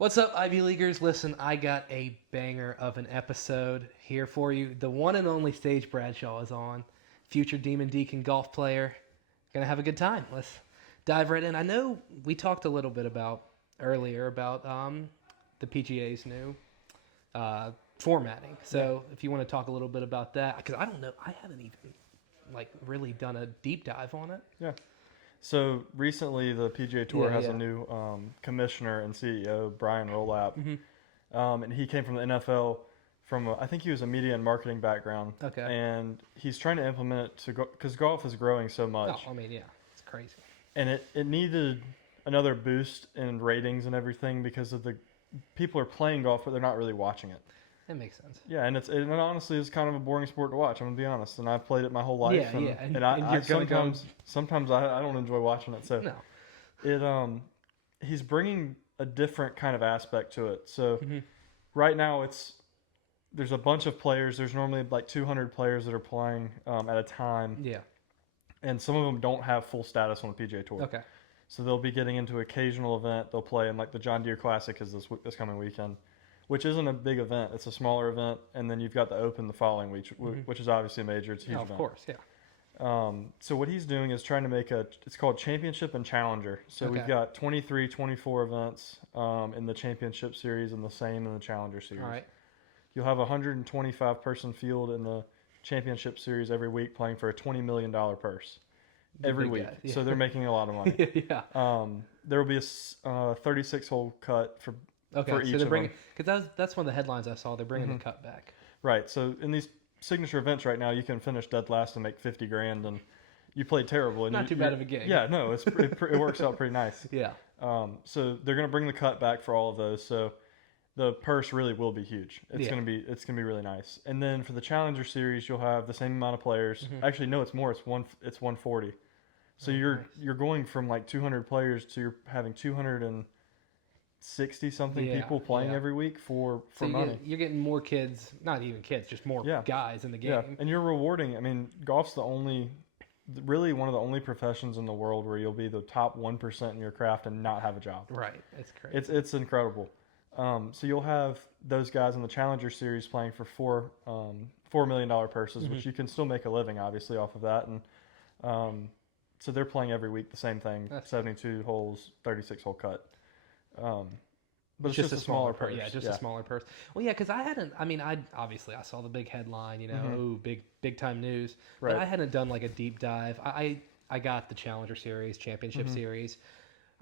What's up, Ivy Leaguers? Listen, I got a banger of an episode here for you. The one and only Sage Bradshaw is on. Future Demon Deacon golf player. Gonna have a good time. Let's dive right in. I know we talked a little bit earlier about the PGA's new formatting. So if you want to talk a little bit about that, because I don't know, I haven't even really done a deep dive on it. Yeah. So recently, the PGA Tour has Yeah. a new commissioner and CEO, Brian Rolap, Mm-hmm. and he came from the NFL. I think he was a media and marketing background. Okay. And he's trying to implement it because golf is growing so much, Oh, I mean, yeah, it's crazy. and it needed another boost in ratings and everything because of the people are playing golf, but they're not really watching it. That makes sense. Yeah, and it honestly is kind of a boring sport to watch. I'm gonna be honest, and I've played it my whole life. Yeah, and, yeah, and and I you're gonna go- sometimes I don't enjoy watching it. So No. he's bringing a different kind of aspect to it. So Mm-hmm. right now there's a bunch of players. There's normally like 200 players that are playing at a time, Yeah. and some of them don't have full status on the PGA Tour. Okay. So they'll be getting into occasional event. They'll play in like the John Deere Classic is this coming weekend, which isn't a big event. It's a smaller event, and then you've got the Open the following week, which is obviously a major. It's a huge Of event. course, yeah. So what he's doing is trying to make it's called Championship and Challenger. So Okay. we've got 23, 24 events in the Championship Series and the same in the Challenger Series. All right. You'll have a 125 person field in the Championship Series every week playing for a $20 million purse every big week. guy, yeah. So they're making a lot of money. Yeah. There will be a 36 hole cut for Okay. for each So they're of bringing them. because that's one of the headlines I saw. They're bringing the cut back. Right. So in these signature events right now, you can finish dead last and make 50 grand, and you played terrible. And Not too bad of a gig. Yeah, no, it works out pretty nice. Yeah. So they're going to bring the cut back for all of those. So the purse really will be huge. It's Yeah. going to be really nice. And then for the Challenger Series, you'll have the same amount of players. Actually, no, it's more. It's 140. So you're going from like 200 players to you're having 260 something Yeah, people playing yeah. every week for So money. you're getting more kids, not even kids, just more Yeah. guys in the game. Yeah, and you're rewarding. I mean, golf's really one of the only professions in the world where you'll be the top 1% in your craft and not have a job. Right. It's crazy. It's incredible. So you'll have those guys in the Challenger Series playing for $4 million purses, which you can still make a living, obviously, off of that. And so they're playing every week the same thing, That's 72 holes, 36 hole cut. But it's just just a smaller purse. Yeah, just a smaller purse. Well, yeah, because I obviously I saw the big headline, ooh, big time news, but Right. I hadn't done like a deep dive. I got the Challenger Series, Championship Series.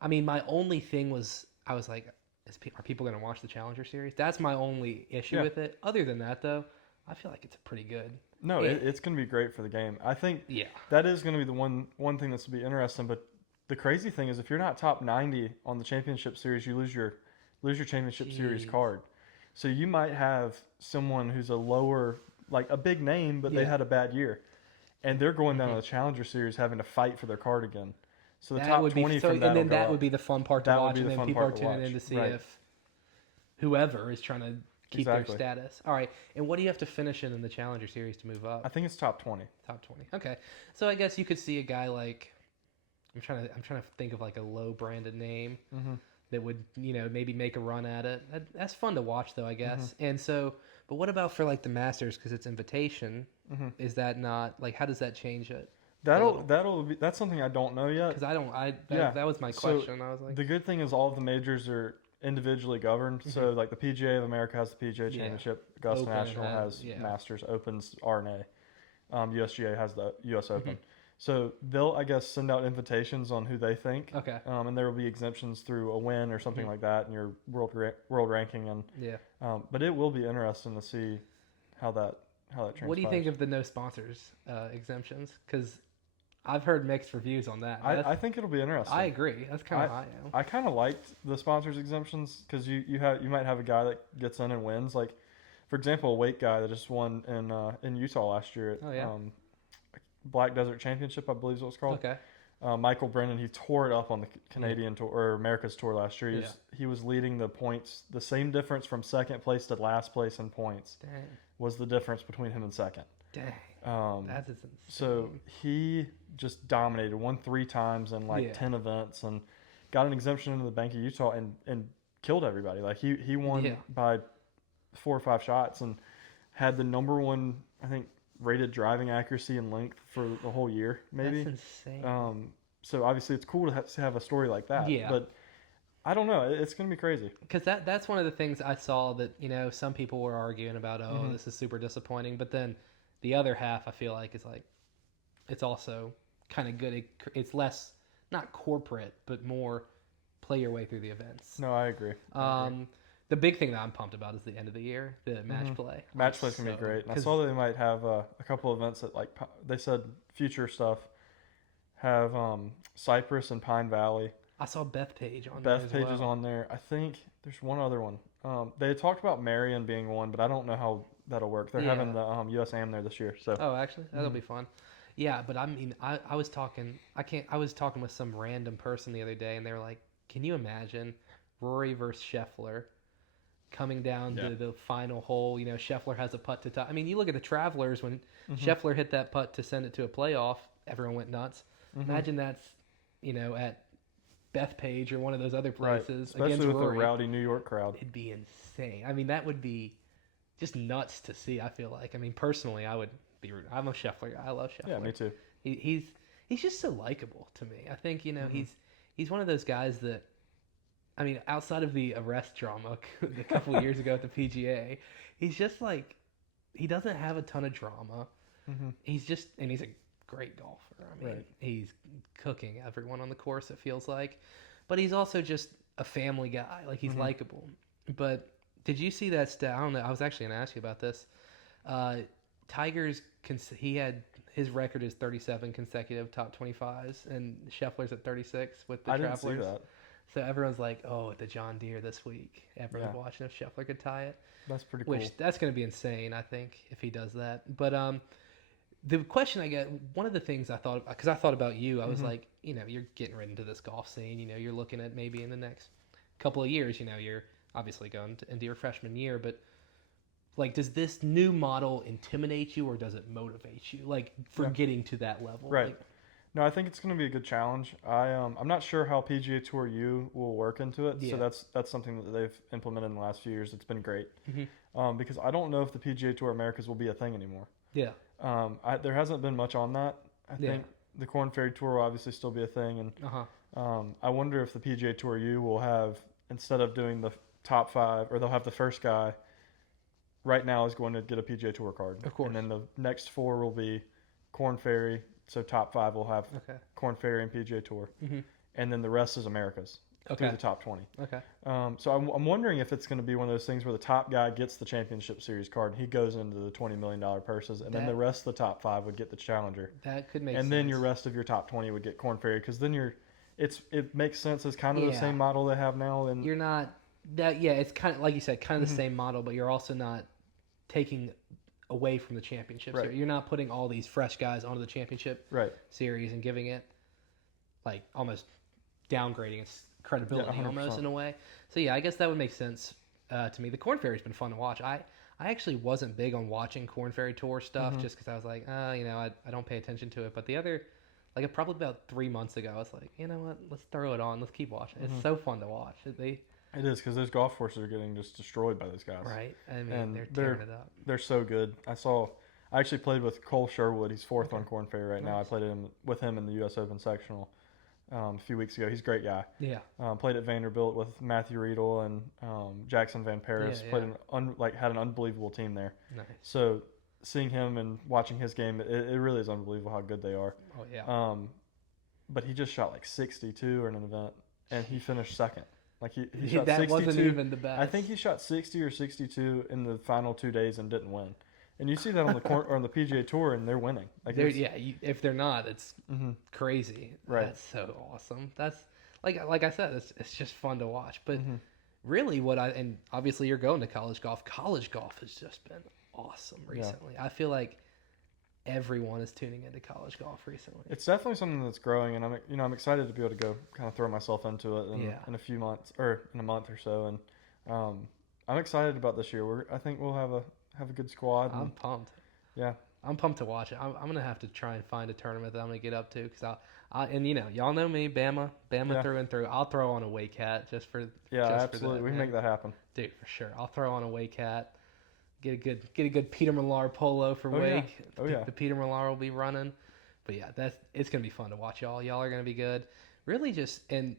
I mean, my only thing was I was like, are people going to watch the Challenger Series? That's my only issue Yeah. with it. Other than that, though, I feel like it's pretty good. No, Yeah. it's going to be great for the game. I think Yeah. that is going to be the one thing that's to be interesting. But the crazy thing is, if you're not top 90 on the Championship Series, you lose your Championship Series Jeez. card. So you might have someone who's a lower, like a big name, but they Yeah. had a bad year, and they're going down to the Challenger Series having to fight for their card again. So the That top would 20 be so, from that and then will go that up. would be the fun part to That would watch, be and the then fun people are part to tuning in watch. to see Right. if whoever is trying to keep Exactly. their status. All right, and what do you have to finish in the Challenger Series to move up? I think it's top 20. Top 20. Okay, so I guess you could see a guy like I'm trying to think of like a low branded name that would maybe make a run at it. That's fun to watch though, I guess. And so, but what about for like the Masters because it's invitation? Is that not like how does that change it? That's something I don't know yet. Because Yeah. that was my So, question. I was like, The good thing is all of the majors are individually governed. So like the PGA of America has the PGA Yeah. Championship, Augusta Open National has- has yeah. Masters, Opens R&A, USGA has the US Open. So they'll I guess send out invitations on who they think. okay, And there will be exemptions through a win or something like that in your world ranking, and yeah. but it will be interesting to see how that transpires. What do you think of the no sponsors exemptions? Because I've heard mixed reviews on that. I think it'll be interesting. I agree. That's kind of how I am. I kind of liked the sponsors exemptions because you might have a guy that gets in and wins. Like, for example, a Wake guy that just won in Utah last year at Oh, yeah. Black Desert Championship, I believe is what it's called. Okay. Michael Brennan, he tore it up on the Canadian tour or America's tour last year. He was leading the points. The same difference from second place to last place in points Dang. was the difference between him and second. Dang. That is insane. So he just dominated, won 3 times in like Yeah. 10 events, and got an exemption into the Bank of Utah. And killed everybody. Like he won Yeah. by 4 or 5 shots and had the number one, I think, rated driving accuracy and length for the whole year, maybe. That's insane. So obviously it's cool to have a story like that. Yeah. But I don't know. It's going to be crazy. Because that's one of the things I saw that, some people were arguing about, this is super disappointing. But then the other half, I feel like, is like, it's also kind of good. It's less, not corporate, but more play your way through the events. No, I agree. The big thing that I'm pumped about is the end of the year, the match play. Match play's going to be great. And I saw that they might have a couple events that, like, they said future stuff have Cypress and Pine Valley. I saw Bethpage on there as Bethpage is well. on there. I think there's one other one. They had talked about Marion being one, but I don't know how that'll work. They're having the USAM there this year. So. Oh, actually? That'll be fun. Yeah, but I mean, I was talking with some random person the other day, and they were like, can you imagine Rory versus Scheffler coming down to the final hole? Scheffler has a putt to tie. I mean, you look at the Travelers, when Scheffler hit that putt to send it to a playoff, everyone went nuts. Imagine that's, at Bethpage or one of those other places. Right. Especially with Rory. a rowdy New York crowd. It'd be insane. I mean, that would be just nuts to see, I feel like. I mean, personally, I would be rude. I'm a Scheffler guy. I love Scheffler. Yeah, me too. He's just so likable to me. I think, he's one of those guys that, I mean, outside of the arrest drama a couple of years ago at the PGA, he's just like, he doesn't have a ton of drama. He's a great golfer. I mean, he's cooking everyone on the course, it feels like. But he's also just a family guy. Like, he's likable. But did you see that stat? I don't know. I was actually going to ask you about this. Tiger's, his record is 37 consecutive top 25s, and Scheffler's at 36 with the Travelers. I didn't see that. So everyone's like, oh, at the John Deere this week. Everyone's watching if Scheffler could tie it. That's pretty cool. Which, that's going to be insane, I think, if he does that. But the question I get, one of the things I thought, because I thought about you, I was like, you're getting right into this golf scene. You're looking at maybe in the next couple of years, you're obviously going into your freshman year, but like, does this new model intimidate you or does it motivate you? Like, for getting to that level? Right. Like, no, I think it's going to be a good challenge. I'm not sure how PGA Tour U will work into it. Yeah. So that's something that they've implemented in the last few years. It's been great. Because I don't know if the PGA Tour Americas will be a thing anymore. Yeah. There hasn't been much on that. I think the Korn Ferry Tour will obviously still be a thing, and I wonder if the PGA Tour U will have, instead of doing the top 5, or they'll have the first guy right now is going to get a PGA Tour card. Of course. And then the next 4 will be Korn Ferry, so top 5 will have Korn Ferry and PGA Tour, and then the rest is Americas through the top 20. Okay. So I'm wondering if it's going to be one of those things where the top guy gets the Championship Series card and he goes into the $20 million purses, and then the rest of the top 5 would get the Challenger. That could make sense. And then your rest of your top 20 would get Korn Ferry, because then it makes sense. It's kind of the same model they have now. And you're not that. Yeah, it's kind of like you said, kind of the same model, but you're also not taking away from the championships. Right. You're not putting all these fresh guys onto the championship series and giving it like almost downgrading its credibility almost in a way. So yeah, I guess that would make sense to me. The Korn Ferry's been fun to watch. I actually wasn't big on watching Korn Ferry Tour stuff just because I was like, I don't pay attention to it. But the other, like probably about 3 months ago, I was like, you know what, let's throw it on. Let's keep watching. It's so fun to watch. It is, because those golf courses are getting just destroyed by those guys. Right. I mean, they're tearing it up. They're so good. I actually played with Cole Sherwood. He's 4th on Korn Ferry right now. I played with him in the U.S. Open sectional a few weeks ago. He's a great guy. Yeah. Played at Vanderbilt with Matthew Riedel and Jackson Van Paris. Had an unbelievable team there. Nice. So seeing him and watching his game, it really is unbelievable how good they are. Oh yeah. But he just shot like 62 in an event, and he finished second. Like he shot that 62. Wasn't even the best. I think he shot 60 or 62 in the final 2 days and didn't win. And you see that on the or on the PGA Tour, and they're winning. Like if they're not, it's crazy. Right. That's so awesome. That's like I said, it's just fun to watch. But really, and obviously you're going to college golf. College golf has just been awesome recently. I feel like everyone is tuning into college golf recently. It's definitely something that's growing, and I'm excited to be able to go kind of throw myself into it in a few months, or in a month or so. And I'm excited about this year. I think we'll have a good squad. I'm pumped. Yeah. I'm pumped to watch it. I'm going to have to try and find a tournament that I'm going to get up to, because And y'all know me, Bama Yeah. through and through. I'll throw on a Wake hat just for Yeah, just absolutely. for that, We can man. make that happen. Dude, for sure. I'll throw on a Wake hat. Get a good Peter Millar polo for Oh, yeah. Wake. Oh, yeah. The Peter Millar will be running. But yeah, it's gonna be fun to watch y'all. Y'all are gonna be good. Really, just and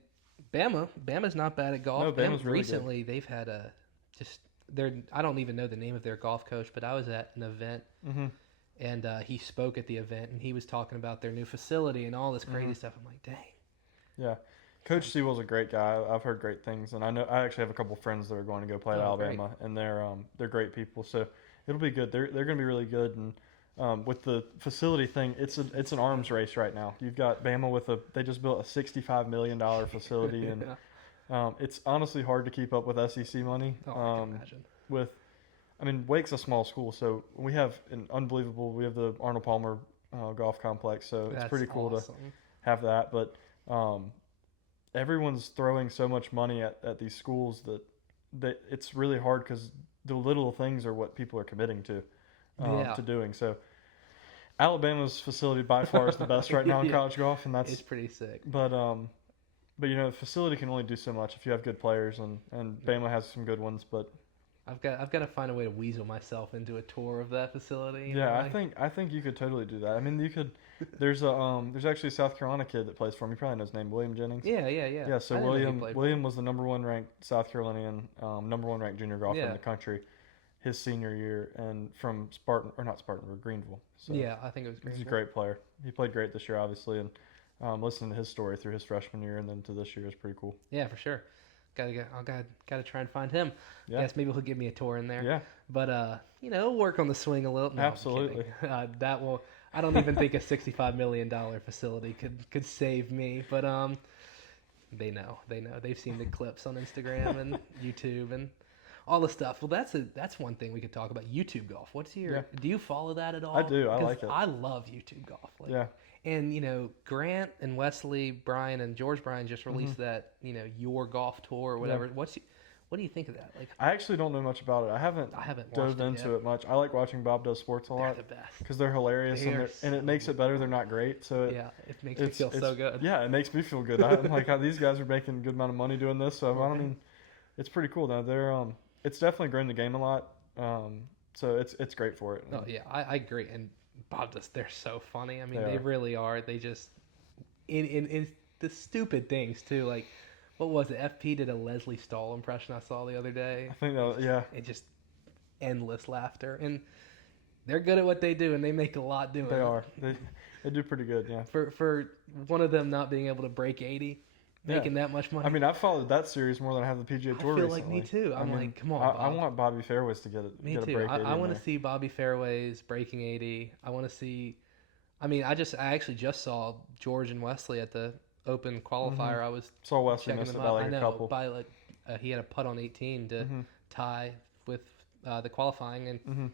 Bama's not bad at golf. No, Bama's really good. Recently, they've had a just their I don't even know the name of their golf coach, but I was at an event Mm-hmm. and he spoke at the event and he was talking about their new facility and all this crazy stuff. I'm like, dang. Yeah. Coach Sewell's a great guy. I've heard great things, and I actually have a couple friends that are going to go play at Alabama, and they're great people. So it'll be good. They're going to be really good, and with the facility thing, it's an arms race right now. You've got Bama they just built a $65 million facility, and it's honestly hard to keep up with SEC money. Oh, I can imagine. Wake's a small school, so we have the Arnold Palmer golf complex, so it's pretty cool to have that, but everyone's throwing so much money at these schools that it's really hard because the little things are what people are committing to doing. So Alabama's facility by far is the best right now in college golf, and it's pretty sick. But the facility can only do so much if you have good players, and Bama has some good ones, but. I've got to find a way to weasel myself into a tour of that facility. I think you could totally do that. I mean, you could. There's actually a South Carolina kid that plays for him. You probably know his name, William Jennings. Yeah. Yeah. So William was the number one ranked South Carolinian, number one ranked junior golfer in the country, his senior year, and from Greenville. So yeah, I think it was Greenville. He's a great player. He played great this year, obviously, and listening to his story through his freshman year and then to this year is pretty cool. Yeah, for sure. Gotta try and find him. Yeah. Guess maybe he'll give me a tour in there. Yeah. But work on the swing a little. No, absolutely. That will. I don't even think a $65 million facility could save me. But they know. They've seen the clips on Instagram and YouTube and all the stuff. Well, that's one thing we could talk about. YouTube golf. Do you follow that at all? I do. I like it. I love YouTube golf. Yeah. And Grant and Wesley Bryan and George Bryan just released that your golf tour or whatever. Yeah. What do you think of that? Like, I actually don't know much about it. I haven't dove into it much. I like watching Bob Does Sports a lot. They're the best because they're hilarious and it makes it better. They're not great, so it makes me feel so good. Yeah, it makes me feel good. I'm like, how these guys are making a good amount of money doing this. So it's pretty cool. Now they're it's definitely grown the game a lot. So it's great for it. Oh yeah, I agree. And they're so funny. I mean, they really are. They just in the stupid things too. Like, what was it? FP did a Leslie Stahl impression I saw the other day. I think that, yeah. It just endless laughter, and they're good at what they do, and they make a lot doing it. They are. They do pretty good. Yeah. For one of them not being able to break 80. Making that much money. I mean, I've followed that series more than I have the PGA Tour recently. I feel like me too. I'm like, come on, Bob. I want Bobby Fairways to get a break 80. I want to see Bobby Fairways breaking 80. I want to see. I mean, I actually just saw George and Wesley at the Open qualifier. I saw Wesley miss it by like a couple. By like he had a putt on 18 to tie with the qualifying, and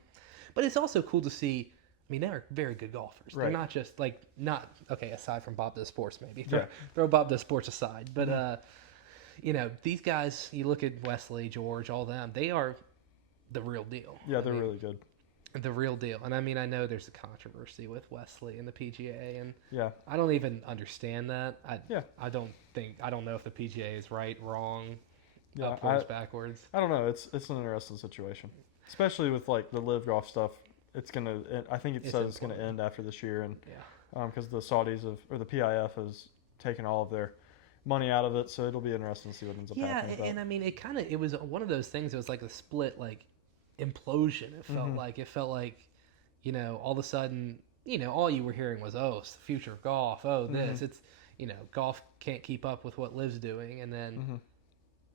but it's also cool to see. I mean, they're very good golfers. Right. They're not just aside from Bob Does Sports, maybe. Throw Bob Does Sports aside. But, these guys, you look at Wesley, George, all them, they are the real deal. Yeah, they're really good. The real deal. And I mean, I know there's a controversy with Wesley and the PGA, and I don't even understand that. I don't know if the PGA is right, wrong, upwards, backwards. I don't know. It's an interesting situation, especially with like the live golf stuff. I think it says it's gonna end after this year, and because the Saudis or the PIF has taken all of their money out of it, so it'll be interesting to see what ends up happening. Yeah, and I mean, it was one of those things. It was like a split, like implosion. It felt like, all of a sudden, all you were hearing was, oh, it's the future of golf. Oh, this, it's, golf can't keep up with what Live's doing, and then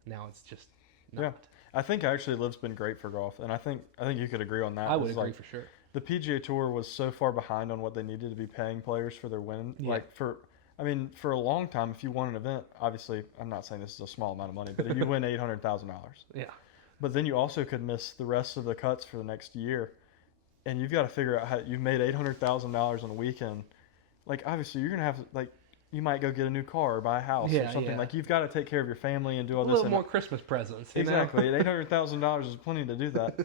now it's just not. Yeah. I think actually Live's been great for golf, and I think you could agree on that. I would agree for sure. The PGA Tour was so far behind on what they needed to be paying players for their win. Yeah. Like for a long time, if you won an event, obviously I'm not saying this is a small amount of money, but if you win $800,000, but then you also could miss the rest of the cuts for the next year, and you've got to figure out how you've made $800,000 on a weekend. Like obviously you're gonna have to you might go get a new car or buy a house or something. Like you've got to take care of your family and do all this. A little more Christmas presents. Exactly. $800,000 is plenty to do that.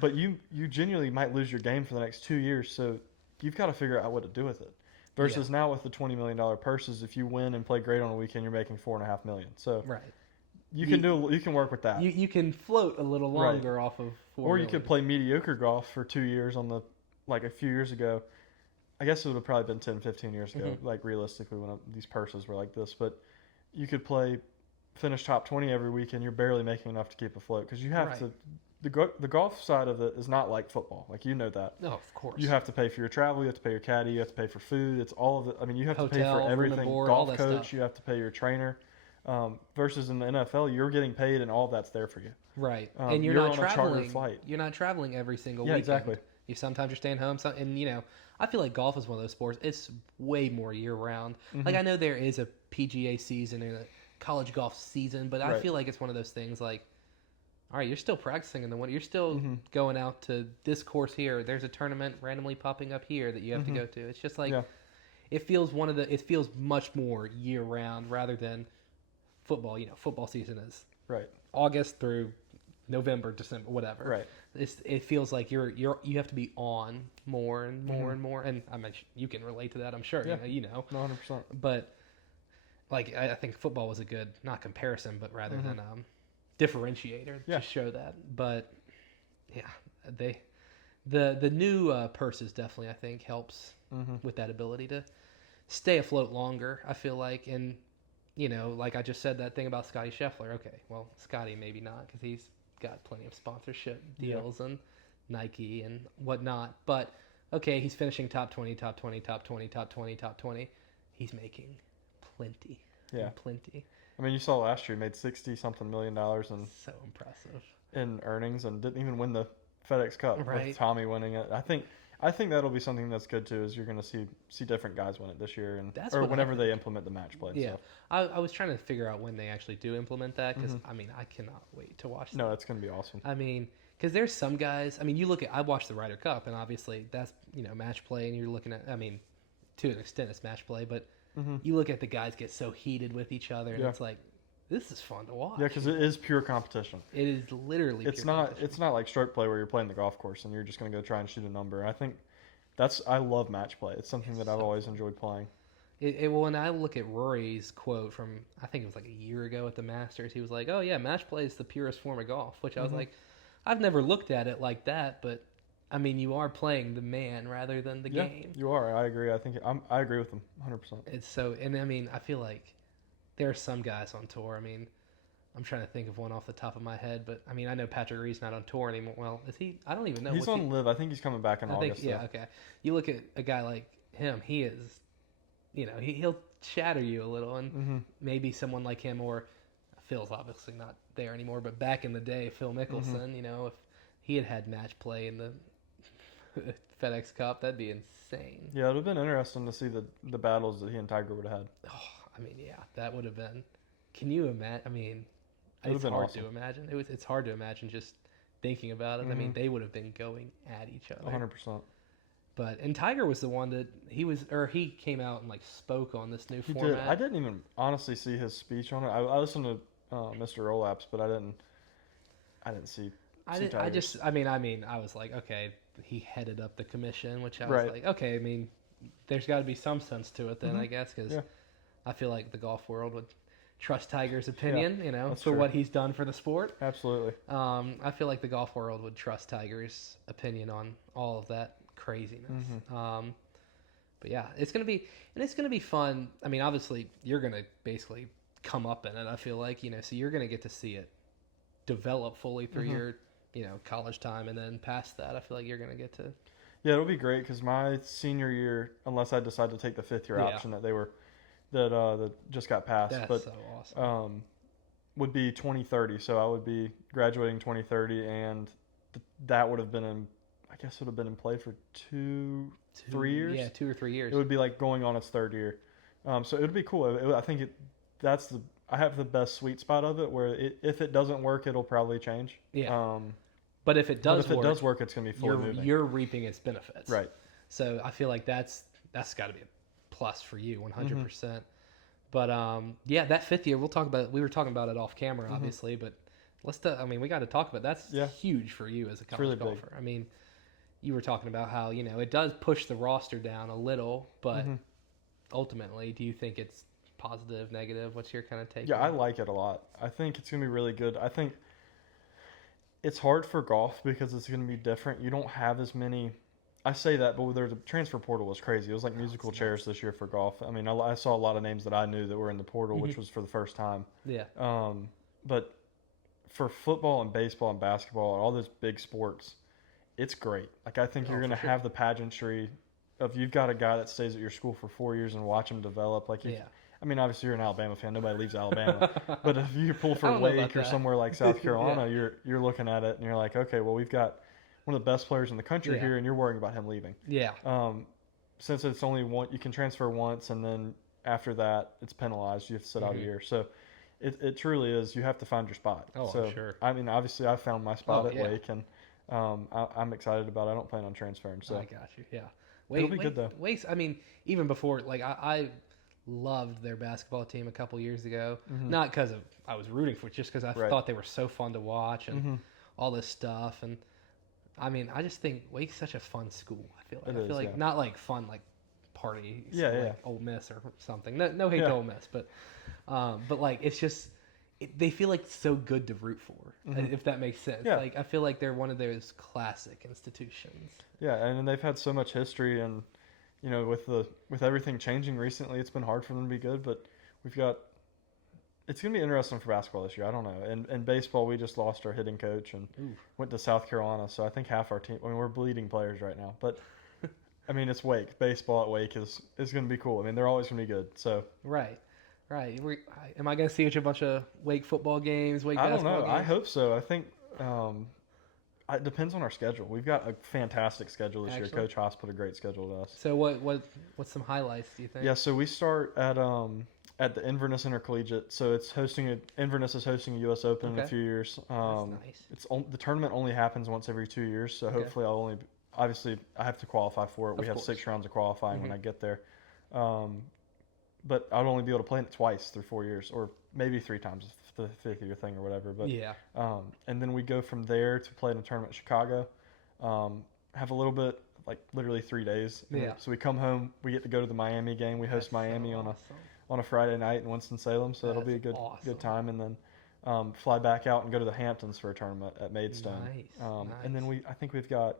But you genuinely might lose your game for the next 2 years. So you've got to figure out what to do with it. Versus now with the $20 million purses, if you win and play great on a weekend, you're making $4.5 million. So Right. you can work with that. You can float a little longer off of 4 Or million. you could play mediocre golf for 2 years on the, like a few years ago. I guess it would have probably been 10, 15 years ago, like realistically when these purses were like this. But you could finish top 20 every week, and you're barely making enough to keep afloat because you have to. The golf side of it is not like football. Like, you know that. No, of course. You have to pay for your travel. You have to pay your caddy. You have to pay for food. It's all of it. I mean, you have to pay Hotel, for room everything. and board, Golf all that coach. stuff. You have to pay your trainer. Versus in the NFL, you're getting paid, and all that's there for you. Right, and you're not on a charter traveling. flight. You're not traveling every single Yeah, weekend. exactly. Sometimes you're staying home. And I feel like golf is one of those sports. It's way more year round. Like, I know there is a PGA season and a college golf season, but I feel like it's one of those things like, all right, you're still practicing in the winter. You're still going out to this course here. There's a tournament randomly popping up here that you have to go to. It's just like it feels much more year round rather than football. Football season is August through November, December, whatever. Right. It feels like you have to be on more and more and more. And I mean, you can relate to that, I'm sure. Yeah. You know. 100%. But like, I think football was a good, not comparison, but rather than differentiator to show that. But yeah, the new purses definitely, I think, helps with that ability to stay afloat longer. I feel like, and like I just said that thing about Scotty Scheffler. Okay, well, Scotty maybe not because he's got plenty of sponsorship deals and Nike and whatnot. But okay, he's finishing top 20, top 20, top 20, top 20, top 20. He's making plenty. Yeah, plenty. I mean, you saw last year he made $60-something million and so impressive in earnings, and didn't even win the FedEx Cup with Tommy winning it. I think that'll be something that's good too. Is you're going to see different guys win it this year, or whenever they implement the match play. Yeah, so. I was trying to figure out when they actually do implement that because I mean, I cannot wait to watch that. No, that's going to be awesome. I mean, because there's some guys. I mean, I watched the Ryder Cup, and obviously that's match play, and you're looking at. I mean, to an extent, it's match play, but you look at the guys get so heated with each other, and it's like, this is fun to watch. Yeah, because it is pure competition. It is literally. It's not like stroke play where you're playing the golf course and you're just going to go try and shoot a number. I think I love match play. It's something that I've always enjoyed playing. When I look at Rory's quote from, I think it was like a year ago at the Masters, he was like, "Oh yeah, match play is the purest form of golf," which I was like, I've never looked at it like that, but I mean, you are playing the man rather than the game. You are. I agree. I agree with him 100%. It's so, and I mean, I feel like there are some guys on tour. I mean, I'm trying to think of one off the top of my head, but I mean, I know Patrick Reed's not on tour anymore. Well, is he? I don't even know. He's on Live. I think he's coming back in August. Yeah, okay. You look at a guy like him, he is, he'll shatter you a little, and maybe someone like him, or Phil's obviously not there anymore, but back in the day, Phil Mickelson, if he had match play in the FedEx Cup, that'd be insane. Yeah, it would have been interesting to see the battles that he and Tiger would have had. Oh, I mean, yeah, that would have been. Can you imagine? I mean, it's hard to imagine. It's hard to imagine just thinking about it. I mean, they would have been going at each other. 100%. And Tiger was the one that he came out and like spoke on this new format. Did. I didn't even honestly see his speech on it. I listened to Mr. Olaps, but I didn't see. I was like, okay, he headed up the commission, which I was like, okay, I mean, there's got to be some sense to it then, I guess, because I feel like the golf world would trust Tiger's opinion, for what he's done for the sport. Absolutely. I feel like the golf world would trust Tiger's opinion on all of that craziness. But yeah, it's gonna be fun. I mean, obviously, you're gonna basically come up in it. I feel like so you're gonna get to see it develop fully through your college time, and then past that, I feel like you're gonna get to. Yeah, it'll be great because my senior year, unless I decide to take the 5th year option that just got passed, That's so awesome. Would be 2030. So I would be graduating 2030, and that would have been I guess it would have been in play for 3 years. Yeah, 2 or 3 years. It would be like going on its 3rd year. So it would be cool. I think I have the best sweet spot of it where if it doesn't work, it'll probably change. Yeah. But if it does work, it's going to be fully moving. You're reaping its benefits. Right. So I feel like that's got to be a plus for you 100%. But that 5th year, we'll talk about it. We were talking about it off camera, obviously, but we got to talk about it. That's huge for you as a college golfer. Big. I mean, you were talking about how, it does push the roster down a little, but ultimately, do you think it's positive, negative? What's your kind of take? Yeah, on I it? like it a lot. I think it's going to be really good. I think it's hard for golf because it's going to be different. You don't have as many. I say that, but the transfer portal was crazy. It was like musical it's chairs nuts. this year for golf. I mean, I saw a lot of names that I knew that were in the portal, which was for the first time. Yeah. But for football and baseball and basketball and all those big sports, it's great. Like I think Oh, you're going for to sure. have the pageantry of you've got a guy that stays at your school for 4 years and watch him develop. Yeah. I mean, obviously you're an Alabama fan. Nobody leaves Alabama. But if you pull I for don't know about Wake or that. somewhere like South Carolina, Yeah. you're looking at it and you're like, okay, well we've got one of the best players in the country Yeah. here, and you're worrying about him leaving. Yeah. Since it's only one, you can transfer once, and then after that it's penalized. You have to sit out a year. So it truly is. You have to find your spot. Oh, so, I'm sure. I mean, obviously I found my spot at yeah. Wake, and I'm excited about it. I don't plan on transferring. So I got you. Yeah. It'll be good, though. Wake's, I mean, even before, like, I loved their basketball team a couple years ago. Not because I was rooting for it, just because I Right. thought they were so fun to watch and all this stuff. And I mean, I just think Wake's such a fun school. I feel like yeah. not like fun, like party, Yeah, like yeah. Ole Miss or something. No hate Yeah. to Ole Miss, but like it's just they feel like so good to root for, if that makes sense. Yeah. Like I feel like they're one of those classic institutions. Yeah, and they've had so much history, and with everything changing recently, it's been hard for them to be good. But we've got it's gonna be interesting for basketball this year. I don't know. And baseball, we just lost our hitting coach and went to South Carolina, so I think half our team. I mean, we're bleeding players right now, but I mean, it's Wake. Baseball at Wake is gonna be cool. I mean, they're always gonna be good. So Right. Am I going to see a bunch of Wake football games? Wake I don't basketball know. games? I hope so. I think it depends on our schedule. We've got a fantastic schedule this year. Actually? Coach Haas put a great schedule to us. So what's some highlights? Do you think? Yeah, so we start at the Inverness Intercollegiate. So Inverness is hosting a U.S. Open in a Okay. few years. That's nice. The tournament only happens once every 2 years. So Okay. hopefully obviously I have to qualify for it. We Of have course. 6 rounds of qualifying when I get there. But I'd only be able to play it twice through 4 years, or maybe 3 times if the 5th year thing or whatever. But Yeah. and then we go from there to play in a tournament in Chicago. Have a little bit, like literally 3 days. Yeah. So we come home. We get to go to the Miami game. We host That's so Miami awesome. on a Friday night in Winston Salem. So that'll be a That's good awesome. time. And then fly back out and go to the Hamptons for a tournament at Maidstone. Nice. And then I think we've got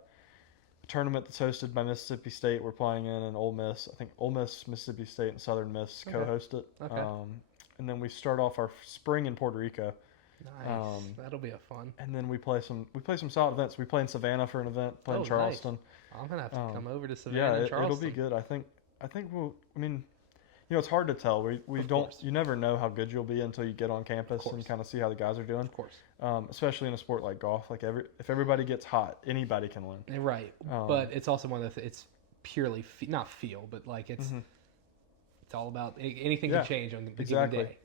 a tournament that's hosted by Mississippi State. We're playing in, and Ole Miss. I think Ole Miss, Mississippi State, and Southern Miss Okay. co-host it. Okay. And then we start off our spring in Puerto Rico. Nice. That'll be a fun. And then we play some solid events. We play in Savannah for an event, play in Nice. Charleston. I'm gonna have to come over to Yeah, Savannah and it'll Charleston. be good. I think we'll. I mean, it's hard to tell. We Of don't. course. You never know how good you'll be until you get on campus and course. kind of see how the guys are doing. Of course. Especially in a sport like golf, like if everybody gets hot, anybody can win. Right. But it's also one of the. It's purely not feel, but like it's all about anything Yeah, can change on the given exactly. day.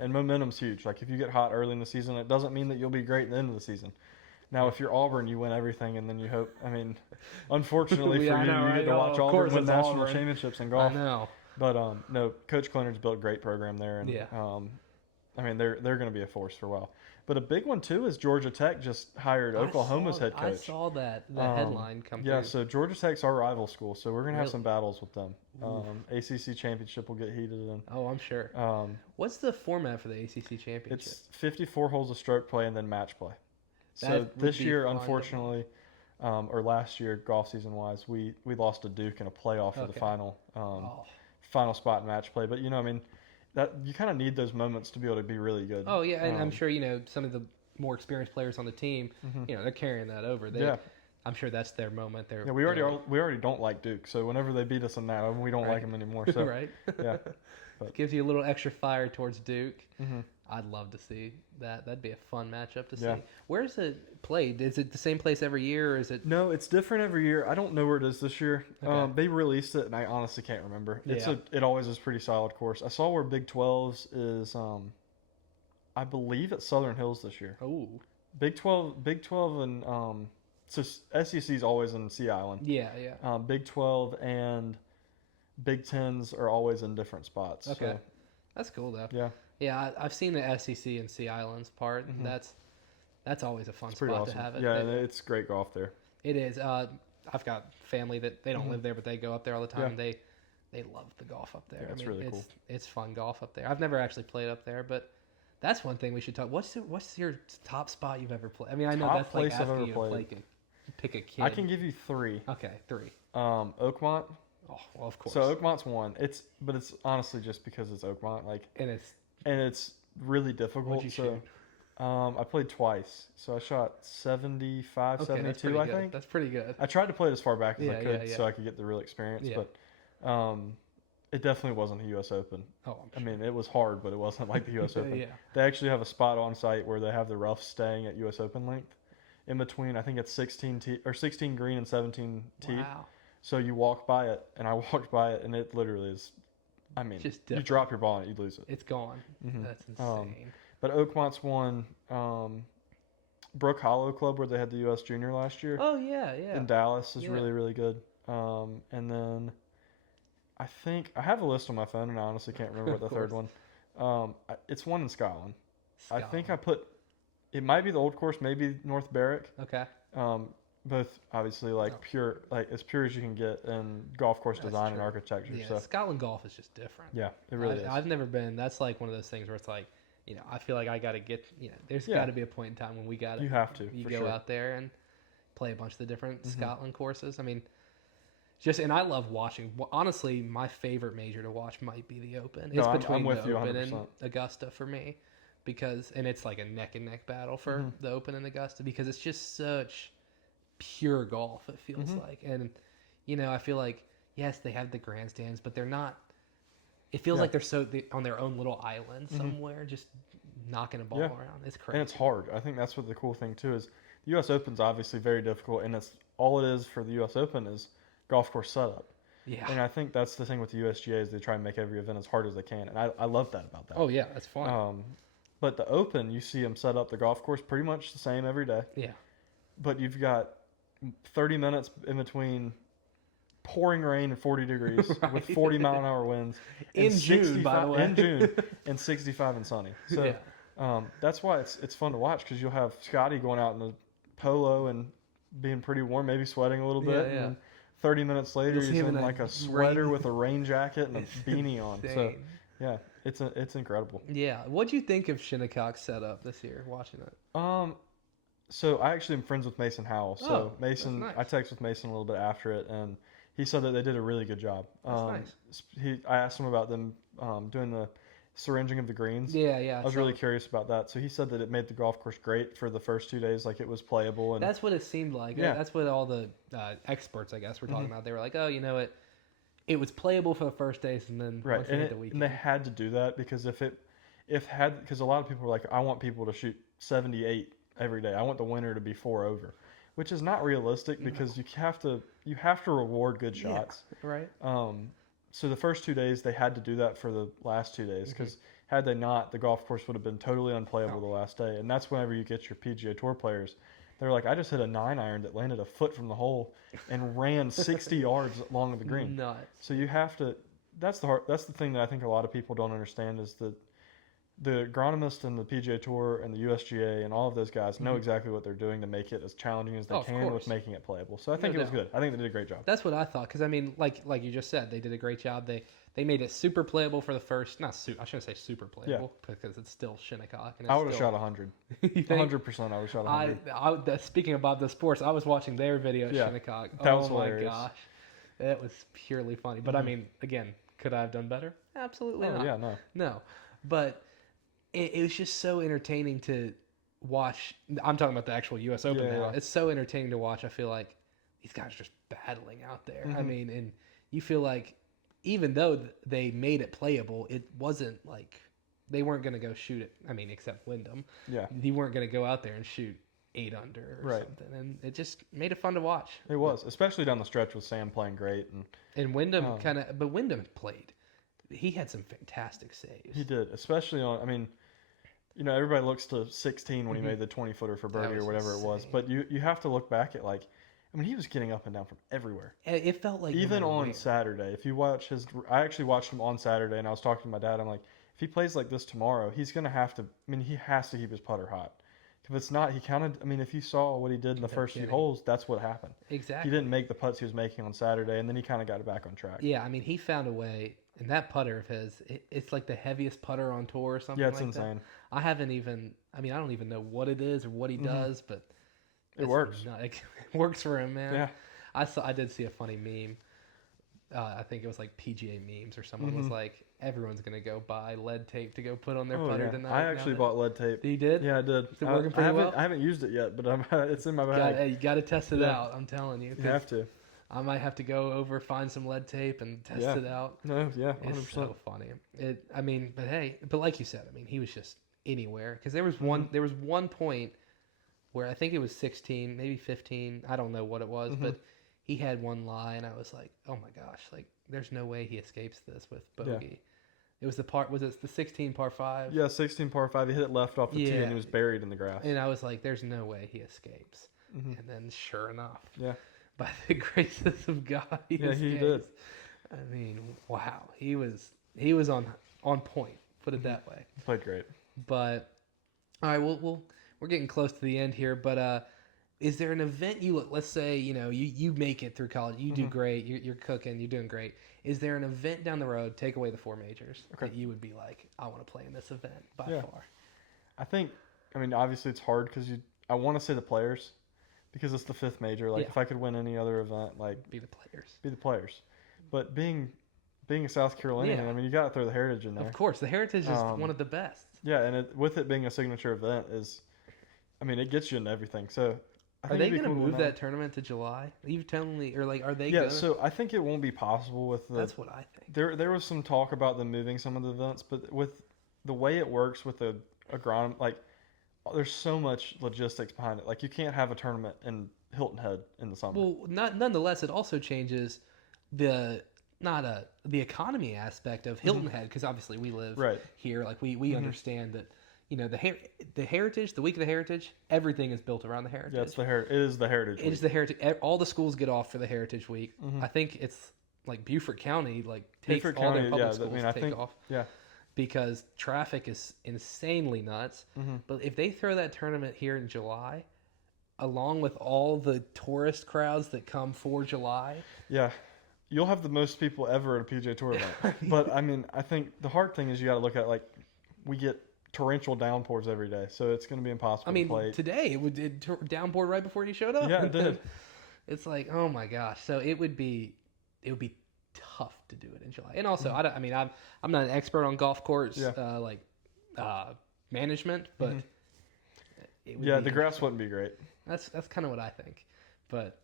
And momentum's huge. Like if you get hot early in the season, it doesn't mean that you'll be great at the end of the season. Now, if you're Auburn, you win everything, and then you hope. I mean, unfortunately for Yeah, I you, know, you right? get to watch Of Auburn course win it's national Auburn. championships in I golf. know. But no, Coach Clinton's built a great program there, and Yeah. I mean they're going to be a force for a while. But a big one too is Georgia Tech just hired Oklahoma's head I coach. saw that headline come Yeah, through. so Georgia Tech's our rival school, so we're going to have Really? some battles with them. ACC championship will get heated, and Oh, I'm sure. What's the format for the ACC championship? it's 54 holes of stroke play and then match play. That So would this be year, fun to unfortunately, or last year, golf season wise, we lost to Duke in a playoff for the Okay. final spot in match play. But I mean, that you kind of need those moments to be able to be really good. Oh yeah, and I'm sure some of the more experienced players on the team, they're carrying that over. Yeah. I'm sure that's their moment. Yeah, we already don't like Duke, so whenever they beat us in that, we don't like them anymore. So right. yeah, It gives you a little extra fire towards Duke. Mm-hmm. I'd love to see that. That'd be a fun matchup to Yeah. see. Where's it played? Is it the same place every year, or is it? no, it's different every year. I don't know where it is this year. Okay. They released it, and I honestly can't remember. Yeah. It always is a pretty solid course. I saw where Big 12's is. I believe it's Southern Hills this year. Oh. Big 12, and so SEC's always in Sea Island. Yeah, yeah. Big 12 and Big 10s are always in different spots. Okay. So, That's cool though. yeah, Yeah, I've seen the SEC and Sea Islands part. And that's always a fun it's pretty spot awesome. to have it. Yeah, and it's great golf there. It is. I've got family that they don't live there, but they go up there all the time. Yeah. they love the golf up there. Yeah, it's really cool. It's fun golf up there. I've never actually played up there, but that's one thing we should talk. What's your top spot you've ever played? I mean, I know Top that's like place I've asking ever you to played. pick a kid. I can give you 3. Okay, 3. Oakmont. Oh, well, of course. So Oakmont's 1. It's honestly just because it's Oakmont, like, and it's really difficult. What'd you shoot? I played twice. So I shot 75, Okay, that's 72, pretty I good. think. That's pretty good. I tried to play it as far back as I Yeah, could yeah. so I could get the real experience, Yeah. but it definitely wasn't the U.S. Open. Oh, I mean, it was hard, but it wasn't like the U.S. Open. Yeah. They actually have a spot on site where they have the roughs staying at U.S. Open length. In between, I think it's 16 green and 17 tee. Wow. So you walk by it, and I walked by it, and it literally is, I mean, Just you different. drop your ball and you lose it. It's gone. Mhm. That's insane. But Oakmont's 1. Brook Hollow Club, where they had the U.S. Junior last year Oh yeah, yeah. in Dallas, is Yeah. really, really good. And then I think I have a list on my phone, and I honestly can't remember what the Of third course. one. It's 1 in Scotland. I think Scotland. I put it might be the old course, maybe North Berwick. Okay. Both obviously like Oh. pure, like as pure as you can get in golf course That's design and true. architecture. Yeah, So Scotland golf is just different. yeah, it really is. I've never been. That's like one of those things where it's like, I feel like I got to get, there's Yeah. got to be a point in time when we got to. You have to. You for go sure. out there and play a bunch of the different Mhm. Scotland courses. I mean, and I love watching. Honestly, my favorite major to watch might be the Open. No, It's I'm between with the you Open and 100%. Augusta for me, and it's like a neck and neck battle for Mhm. the Open and Augusta because it's just such pure golf. It feels Mhm. like, and I feel like yes, they have the grandstands, but they're not. It feels Yeah. like they're on their own little island Mhm. somewhere, just knocking a ball Yeah. around. It's crazy. And it's hard. I think that's what the cool thing too is. The U.S. Open's obviously very difficult, and it's all it is for the U.S. Open is golf course setup. Yeah. And I think that's the thing with the USGA is they try and make every event as hard as they can, and I love that about that. Oh yeah, that's fun. But the Open, you see them set up the golf course pretty much the same every day, Yeah. but you've got 30 minutes in between pouring rain and 40 degrees with Right. 40-mile-an-hour winds In June, by the way. in June, and 65 and sunny. So Yeah. that's why it's fun to watch because you'll have Scotty going out in a polo and being pretty warm, maybe sweating a little bit. Yeah. And 30 minutes later, You'll see he's him in in a like a sweater rain- with a rain jacket and a beanie on. So Insane. yeah, it's incredible. Yeah. What'd you think of Shinnecock's setup this year? Watching it. So I actually am friends with Mason Howell. So Oh, Mason, that's I nice. texted with Mason a little bit after it, and he said that they did a really good job. That's nice. I asked him about them doing the syringing of the greens. Yeah, yeah. I was really curious about that. So he said that it made the golf course great for the first 2 days, like it was playable. And That's what it seemed like. Yeah. That's what all the experts, I guess, were talking Mhm. about. They were like, "Oh, it was playable for the first days, and then right, once they hit the and weekend." they had to do that because because a lot of people were like, I want people to shoot 78 every day. I want the winner to be 4 over, which is not realistic because you have to reward good Yeah. shots. Right. So the first 2 days they had to do that for the last 2 days because had they not, the golf course would have been totally unplayable the last day. And that's whenever you get your PGA Tour players, they're like, I just hit a 9-iron that landed a foot from the hole and ran 60 yards along the green. Nuts. So you have to. That's the thing that I think a lot of people don't understand is that the agronomists and the PGA Tour and the USGA and all of those guys know exactly what they're doing to make it as challenging as they Oh, of can course. with making it playable. So I think No it was doubt. good. I think they did a great job. That's what I thought. Because I mean, like you just said, they did a great job. They made it super playable for the first. I shouldn't say super playable because it's still Shinnecock. And it's I would have still- shot 100. You think? 100%. I would have shot 100. Speaking about the sports, I was watching their video at Yeah, Shinnecock. that Oh was my hilarious. gosh, it was purely funny. But I mean, again, could I have done better? Absolutely Oh not. yeah, no. No, but it was just so entertaining to watch. I'm talking about the actual U.S. Open Yeah, now. yeah. It's so entertaining to watch. I feel like these guys are just battling out there. I Mhm. mean, and you feel like even though they made it playable, it wasn't like they weren't going to go shoot it. I mean, except Wyndham. Yeah, You weren't going to go out there and shoot 8 under or Right. something. And it just made it fun to watch. it was, especially down the stretch with Sam playing great, and And Wyndham Oh. but Wyndham played. He had some fantastic saves. he did, especially on. I mean, everybody looks to 16 when he Mhm. made the 20-footer for birdie was or whatever it was, insane. but you have to look back at I mean, he was getting up and down from everywhere. It felt like no Even matter on where. Saturday, if you watch I actually watched him on Saturday, and I was talking to my dad. I'm like, if he plays like this tomorrow, he's gonna have to. I mean, he has to keep his putter hot If it's not, he kind of. I mean, if you saw what he did in the first few kidding. holes, that's what happened. Exactly. He didn't make the putts he was making on Saturday, and then he kind of got it back on track. Yeah, I mean, he found a way, and that putter of his, it's like the heaviest putter on tour or something Yeah, it's like insane. that. I don't even know what it is or what he does, but It works. It works for him, man. Yeah. I did see a funny meme. I think it was like PGA memes or someone was like, everyone's going to go buy lead tape to go put on their putter tonight. I actually bought lead tape. You did? Yeah, I did. Is it working pretty well? I haven't used it yet, but it's in my bag. You got to test it out, I'm telling you. You have to. I might have to go over, find some lead tape and test it out. No, yeah, 100%. It's so funny. But like you said, I mean, he was just anywhere. Because there was one point where I think it was 16, maybe 15. I don't know what it was, but he had one lie, and I was like, oh my gosh, like there's no way he escapes this with bogey. Yeah. It was the 16 par 5? Yeah, 16 par 5. He hit it left off the tee, and he was buried in the grass. And I was like, there's no way he escapes. And then sure enough. Yeah. By the graces of God, he did. I mean, wow, he was on point. Put it that way. He played great. But all right, we're getting close to the end here. But is there an event let's say you make it through college, you do great, you're cooking, you're doing great. Is there an event down the road, take away the 4 majors, that you would be like, I want to play in this event by far? I mean, obviously it's hard because I want to say the Players. Because it's the 5th major. Like, if I could win any other event, like... Be the Players. But being a South Carolinian, I mean, you got to throw the Heritage in there. Of course. The Heritage is one of the best. Yeah, and with it being a signature event it gets you into everything. So, are they going to move that tournament to July? You telling me, or like, are they gonna... so I think it won't be possible with the... That's what I think. There was some talk about them moving some of the events, but with the way it works with the agronomy, like... There's so much logistics behind it. Like, you can't have a tournament in Hilton Head in the summer. Well, nonetheless, it also changes the economy aspect of Hilton Head, because obviously we live here. Like, we understand that, the Heritage, the week of the Heritage, everything is built around the Heritage. Yeah, it is the Heritage week. It is the Heritage. All the schools get off for the Heritage week. I think it's like Beaufort County, takes all their public schools take off. Yeah. Because traffic is insanely nuts. But if they throw that tournament here in July, along with all the tourist crowds that come for July... Yeah. You'll have the most people ever at a PGA Tour event. But, I mean, I think the hard thing is you got to look at, like, we get torrential downpours every day, so it's going to be impossible to play. Today it downpoured right before you showed up. Yeah, it did. It's like, oh my gosh. So it would be tough to do it in July. And also, I'm not an expert on golf course management, but the grass wouldn't be great. That's kind of what I think, but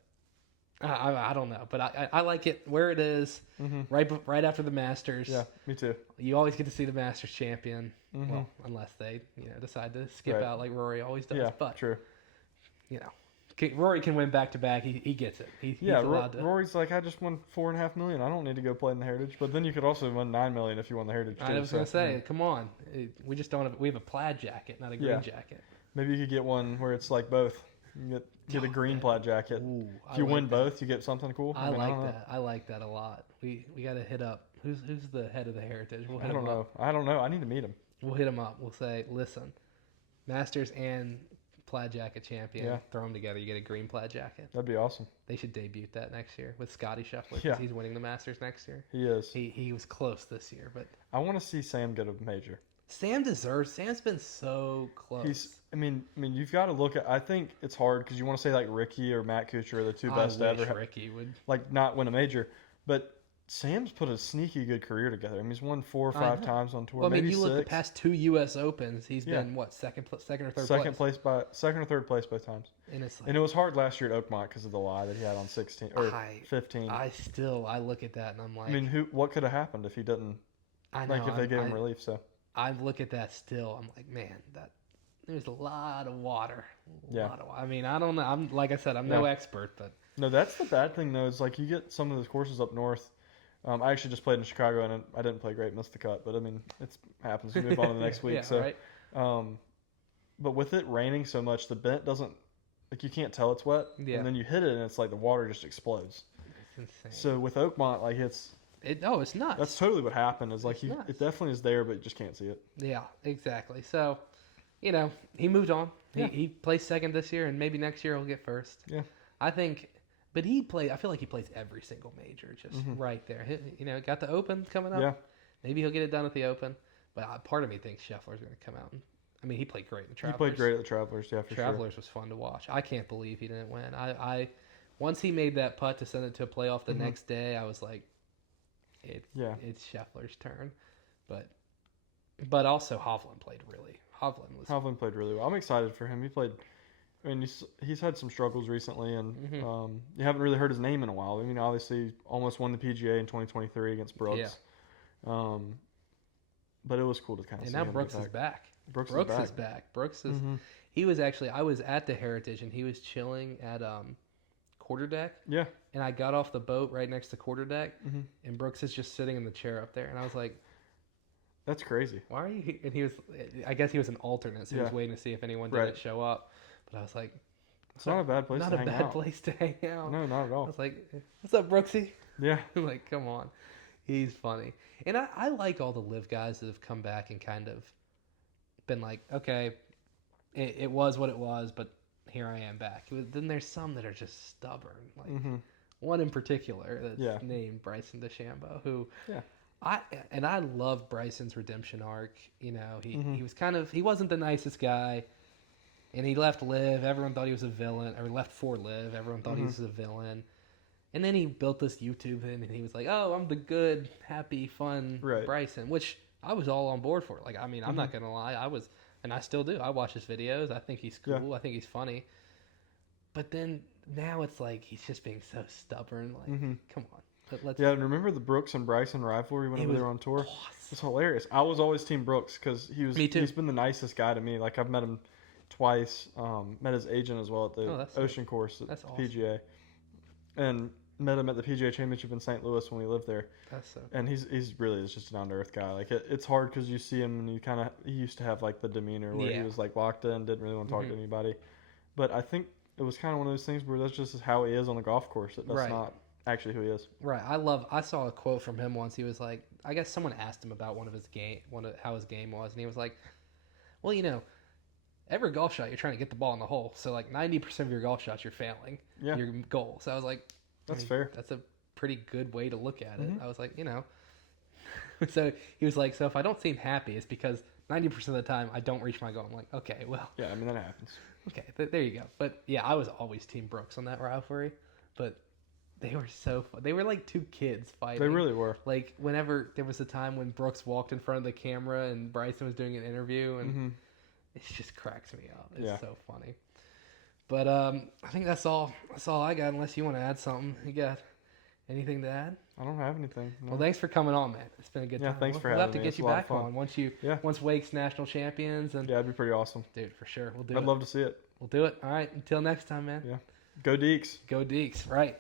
I don't know. But I like it where it is, right after the Masters. Yeah, me too. You always get to see the Masters champion, well, unless they decide to skip out like Rory always does. Yeah, but true. Rory can win back to back. He gets it. He's allowed to. Rory's like, I just won $4.5 million. I don't need to go play in the Heritage. But then you could also win $9 million if you won the Heritage too. I was going to say, come on, we just don't have. We have a plaid jacket, not a green jacket. Maybe you could get one where it's like both. You get a green plaid jacket. Ooh, if you win both, you get something cool. I like that. I like that a lot. We got to hit up. Who's the head of the Heritage? We'll hit I don't know. I don't know. I need to meet him. We'll hit him up. We'll say, listen, Masters and plaid jacket champion. Yeah. Throw them together. You get a green plaid jacket. That'd be awesome. They should debut that next year with Scotty Scheffler because he's winning the Masters next year. He is. He was close this year, but I want to see Sam get a major. Sam deserves. Sam's been so close. I mean, you've got to look at. I think it's hard because you want to say like Ricky or Matt Kuchar are the two best ever. Ricky would not win a major, but Sam's put a sneaky good career together. I mean, he's won 4 or 5 times on tour. Well, maybe you 6. look at the past 2 U.S. Opens. He's been what second or third place? Second or third place both times. And it was hard last year at Oakmont because of the lie that he had on 16 or 15. I look at that and I'm like, I mean, what could have happened if he didn't? If they gave him relief. So I look at that still. I'm like, man, there's a lot of water. I mean, I don't know. I'm no expert, but no, that's the bad thing though. Is like you get some of those courses up north. I actually just played in Chicago and I didn't play great, missed the cut, but I mean, it happens. We move on to the next week. But with it raining so much, the bent doesn't you can't tell it's wet, and then you hit it and it's like the water just explodes. It's insane. So with Oakmont, it's nuts. That's totally what happened. Is it definitely is there, but you just can't see it. Yeah, exactly. So, he moved on. Yeah. He placed second this year, and maybe next year he'll get first. Yeah. I think, but I feel like he plays every single major, just right there. Got the Open coming up. Yeah. Maybe he'll get it done at the Open. But part of me thinks Scheffler's going to come out. He played great in the Travelers. He played great at the Travelers, yeah, for Travelers was fun to watch. I can't believe he didn't win. I once he made that putt to send it to a playoff the next day, I was like, it's Scheffler's turn. But also Hovland played really. Hovland played really well. I'm excited for him. He played. He's had some struggles recently, and you haven't really heard his name in a while. Obviously, almost won the PGA in 2023 against Brooks. Yeah. But it was cool to kind of see him. And now Brooks is back. Brooks is back. Brooks is. He was actually. I was at the Heritage, and he was chilling at quarterdeck. Yeah. And I got off the boat right next to quarterdeck, and Brooks is just sitting in the chair up there, and I was like, "That's crazy. Why are you?" And he was. I guess he was an alternate, so he was waiting to see if anyone didn't show up. But I was like, "It's not a bad place to hang out." Not a bad place to hang out. No, not at all. I was like, "What's up, Brooksy?" Yeah. I'm like, come on. He's funny. And I like all the live guys that have come back and kind of been like, okay, it was what it was, but here I am back. Then there's some that are just stubborn. Like one in particular that's named Bryson DeChambeau, who I love Bryson's redemption arc. He was he wasn't the nicest guy, and he left Liv. Everyone thought he was a villain, or left for Liv. Everyone thought he was a villain. And then he built this YouTube thing, and he was like, "Oh, I'm the good, happy, fun Bryson," which I was all on board for. Like, I'm not gonna lie, I was, and I still do. I watch his videos. I think he's cool. Yeah. I think he's funny. But then now it's like he's just being so stubborn. Like, come on. And remember the Brooks and Bryson rivalry whenever they were on tour? Awesome. It's hilarious. I was always Team Brooks because Me too. He's been the nicest guy to me. Like, I've met him twice. Met his agent as well at the Ocean Course at PGA, and met him at the PGA Championship in St. Louis when we lived there. That's so cool. And he's really just a down to earth guy. Like, it's hard because you see him and he used to have like the demeanor where he was like locked in, didn't really want to talk to anybody. But I think it was kind of one of those things where that's just how he is on the golf course. That's not actually who he is. Right. I saw a quote from him once. He was like, I guess someone asked him about how his game was, and he was like, well, every golf shot you're trying to get the ball in the hole. So like 90% of your golf shots you're failing your goal. So I was like, that's fair. That's a pretty good way to look at it. I was like, So he was like, so if I don't seem happy, it's because 90% of the time I don't reach my goal. I'm like, okay, well. Yeah, that happens. Okay, there you go. But yeah, I was always Team Brooks on that rivalry. But they were so fun. They were like two kids fighting. They really were. Like, whenever there was a time when Brooks walked in front of the camera and Bryson was doing an interview, and it just cracks me up. It's so funny. But I think that's all I got, unless you want to add something. You got anything to add? I don't have anything. No. Well, thanks for coming on, man. It's been a good time. Yeah, thanks for having me. We'll have to me. get you back on once Wake's national champions. And that'd be pretty awesome. Dude, for sure. We'll do it. I'd love to see it. We'll do it. All right. Until next time, man. Yeah. Go Deeks. Go Deeks. Right.